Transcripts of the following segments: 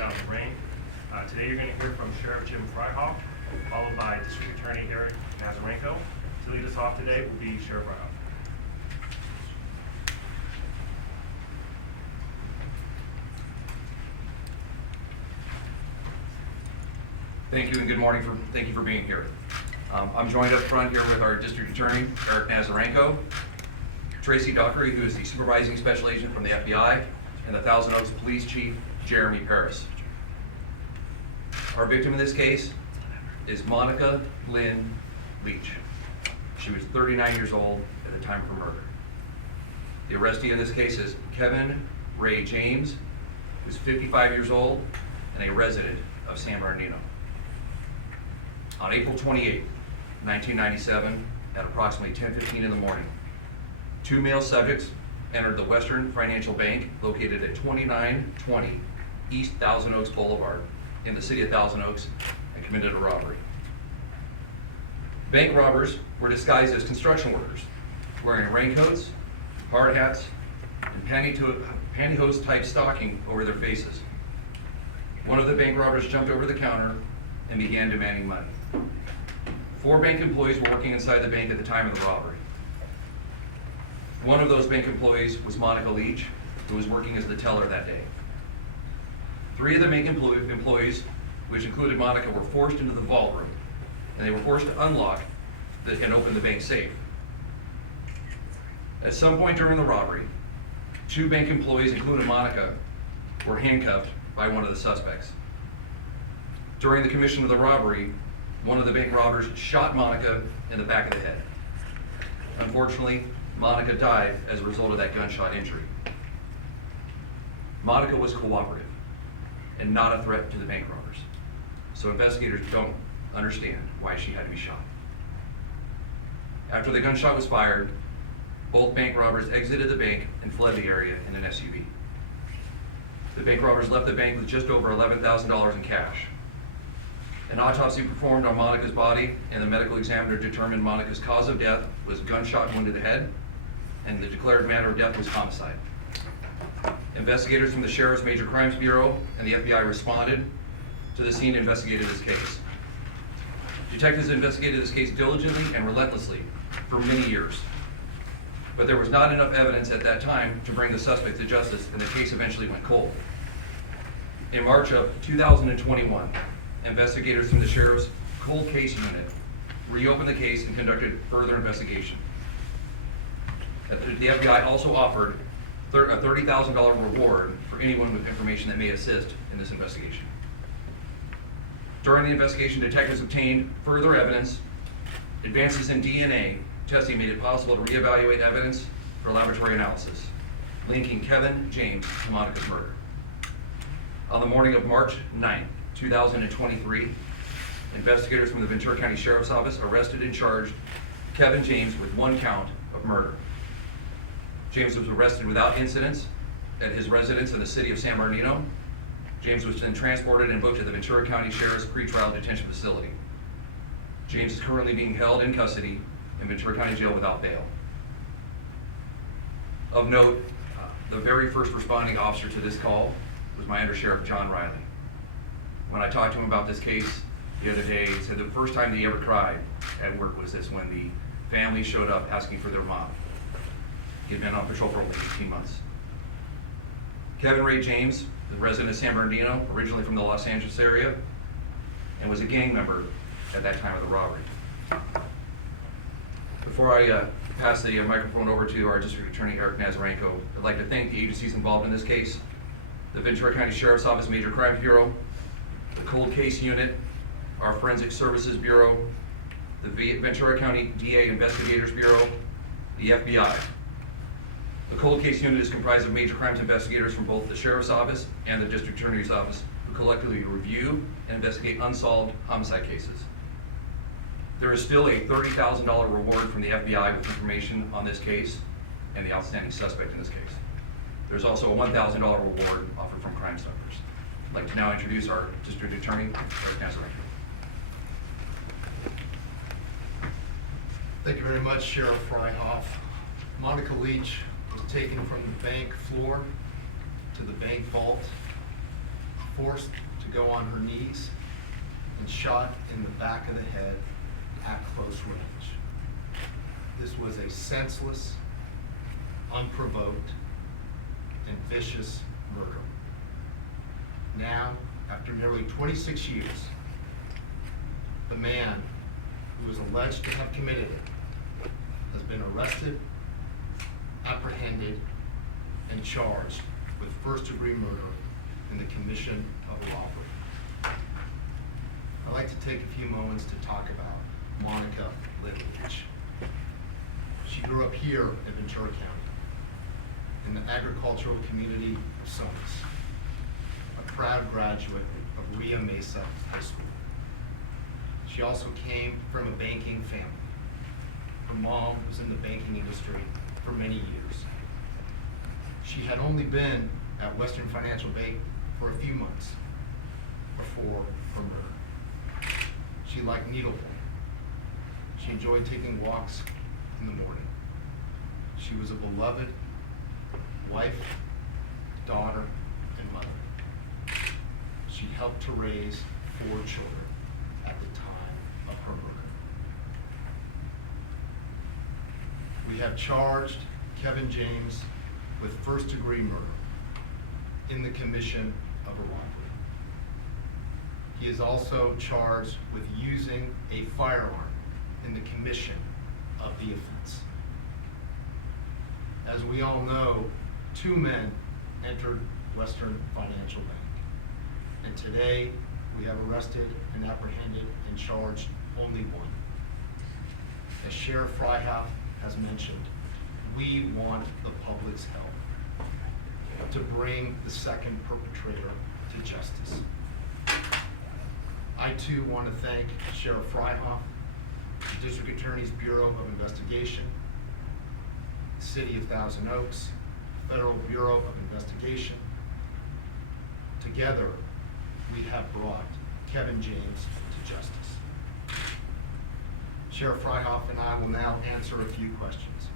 coming out of the rain. Today you're going to hear from Sheriff Jim Fryhoff, followed by District Attorney Erik Nasarenko. To lead us off today will be Sheriff Fryhoff. Thank you and good morning. Thank you for being here. I'm joined up front here with our District Attorney, Erik Nasarenko, Tracy Dockery, who is the Supervising Special Agent from the FBI, and the Thousand Oaks Police Chief, Jeremy Paris. Our victim in this case is Monica Leech. She was 39 years old at the time of her murder. The arrestee in this case is Kevin Ray James, who's 55 years old and a resident of San Bernardino. On April 28, 1997, at approximately 10:15 in the morning, two male subjects entered the Western Financial Bank located at 2920 East Thousand Oaks Boulevard in the city of Thousand Oaks and committed a robbery. Bank robbers were disguised as construction workers, wearing raincoats, hard hats, and pantyhose-type stocking over their faces. One of the bank robbers jumped over the counter and began demanding money. 4 bank employees were working inside the bank at the time of the robbery. One of those bank employees was Monica Leech, who was working as the teller that day. 3 of the bank employees, which included Monica, were forced into the vault room, and they were forced to unlock and open the bank safe. At some point during the robbery, 2 bank employees, including Monica, were handcuffed by one of the suspects. During the commission of the robbery, one of the bank robbers shot Monica in the back of the head. Unfortunately, Monica died as a result of that gunshot injury. Monica was cooperative and not a threat to the bank robbers, so investigators don't understand why she had to be shot. After the gunshot was fired, both bank robbers exited the bank and fled the area in an SUV. The bank robbers left the bank with just over $11,000 in cash. An autopsy performed on Monica's body, and the medical examiner determined Monica's cause of death was gunshot wound to the head, and the declared manner of death was homicide. Investigators from the Sheriff's Major Crimes Bureau and the FBI responded to the scene and investigated this case. Detectives investigated this case diligently and relentlessly for many years, but there was not enough evidence at that time to bring the suspect to justice, and the case eventually went cold. In March of 2021, investigators from the Sheriff's Cold Case Unit reopened the case and conducted further investigation. The FBI also offered a $30,000 reward for anyone with information that may assist in this investigation. During the investigation, detectives obtained further evidence. Advances in DNA testing made it possible to reevaluate evidence for laboratory analysis, linking Kevin James to Monica's murder. On the morning of March 9, 2023, investigators from the Ventura County Sheriff's Office arrested and charged Kevin James with 1 count of murder. James was arrested without incidents at his residence in the city of San Bernardino. James was then transported and booked to the Ventura County Sheriff's pretrial detention facility. James is currently being held in custody in Ventura County Jail without bail. Of note, the very first responding officer to this call was my Undersheriff John Riley. When I talked to him about this case the other day, he said the first time that he ever cried at work was this, when the family showed up asking for their mom. He had been on patrol for only 18 months. Kevin Ray James, the resident of San Bernardino, originally from the Los Angeles area, and was a gang member at that time of the robbery. Before I pass the microphone over to our District Attorney, Erik Nasarenko, I'd like to thank the agencies involved in this case: the Ventura County Sheriff's Office Major Crimes Bureau, the Cold Case Unit, our Forensic Services Bureau, the Ventura County DA Investigators Bureau, the FBI. The Cold Case Unit is comprised of major crimes investigators from both the Sheriff's Office and the District Attorney's Office, who collectively review and investigate unsolved homicide cases. There is still a $30,000 reward from the FBI with information on this case and the outstanding suspect in this case. There's also a $1,000 reward offered from Crime Stoppers. I'd like to now introduce our District Attorney, Erik Nasarenko. Thank you very much, Sheriff Fryhoff. Monica Leech was taken from the bank floor to the bank vault forced to go on her knees and shot in the back of the head at close range. This was a senseless, unprovoked, and vicious murder. Now, after nearly 26 years, the man who is alleged to have committed it has been arrested, apprehended, and charged with first-degree murder in the commission of a robbery. I'd like to take a few moments to talk about Monica Leech. She grew up here in Ventura County, in the agricultural community of Sonis, a proud graduate of Rio Mesa High School. She also came from a banking family. Her mom was in the banking industry for many years. She had only been at Western Financial Bank for a few months before her murder. She liked needlepoint. She enjoyed taking walks in the morning. She was a beloved wife, daughter, and mother. She helped to raise 4 children at the time of her murder. We have charged Kevin James with first-degree murder in the commission of a robbery. He is also charged with using a firearm in the commission of the offense. As we all know, 2 men entered Western Financial Bank, and today we have arrested and apprehended and charged only 1. As Sheriff Freihoff has mentioned, we want the public's help to bring the second perpetrator to justice. I too want to thank Sheriff Freihoff, the District Attorney's Bureau of Investigation, the City of Thousand Oaks, Federal Bureau of Investigation. Together, we have brought Kevin James to justice. Sheriff Freihoff and I will now answer a few questions.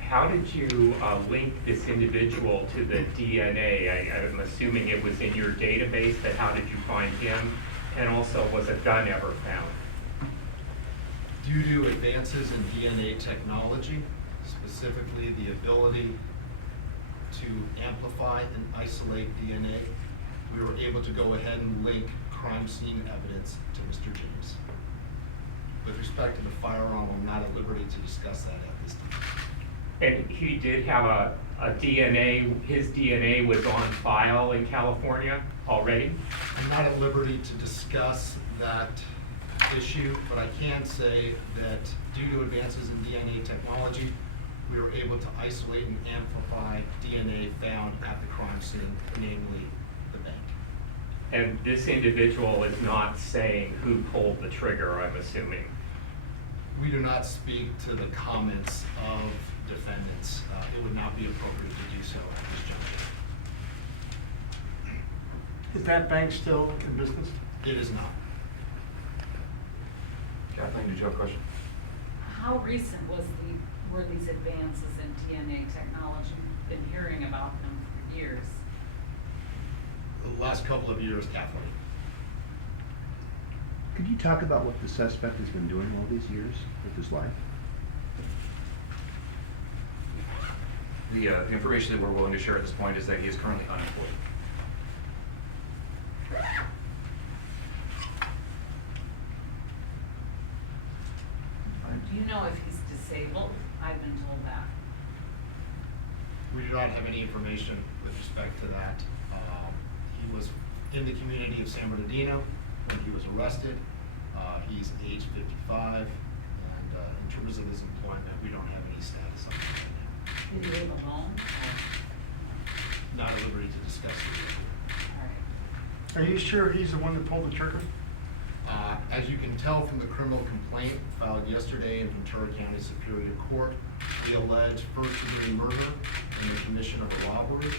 How did you link this individual to the DNA? I'm assuming it was in your database, but how did you find him? And also, was a gun ever found? Due to advances in DNA technology, specifically the ability to amplify and isolate DNA, we were able to go ahead and link crime scene evidence to Mr. James. With respect to the firearm, I'm not at liberty to discuss that at this time. And he did have a DNA, his DNA was on file in California already? I'm not at liberty to discuss that issue, but I can say that due to advances in DNA technology, we were able to isolate and amplify DNA found at the crime scene, namely the bank. And this individual is not saying who pulled the trigger, I'm assuming? We do not speak to the comments of defendants. It would not be appropriate to do so at this juncture. Is that bank still in business? It is not. Kathleen, did you have a question? How recent were these advances in DNA technology? Been hearing about them for years. The last couple of years, Kathleen. Could you talk about what the suspect has been doing all these years with his life? The information that we're willing to share at this point is that he is currently unemployed. Do you know if he's disabled? I've been told that. We do not have any information with respect to that. He was in the community of San Bernardino when he was arrested. He's age 55, and in terms of his employment, we don't have any status on him right now. Did he live alone? Not at liberty to discuss it. All right. Are you sure he's the one that pulled the trigger? As you can tell from the criminal complaint filed yesterday in Ventura County Superior Court, we allege first-degree murder in the commission of a robbery,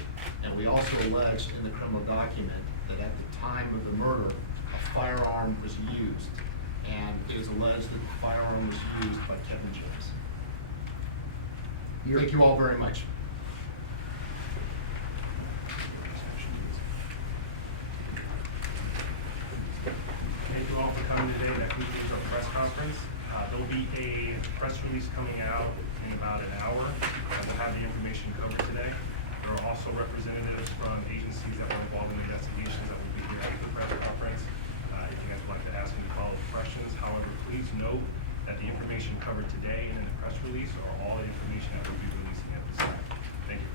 and we also alleged in the criminal document that at the time of the murder, a firearm was used, and it is alleged that the firearm was used by Kevin James. Thank you all very much. you all for coming today. That concludes our press conference. There'll be a press release coming out in about an hour that will have the information covered today. There are also representatives from agencies that were involved in the investigations that will be here at the press conference. If you guys would like to ask any follow-up questions, however, please note that the information covered today and in the press release are all the information that we'll be releasing at this time. Thank you.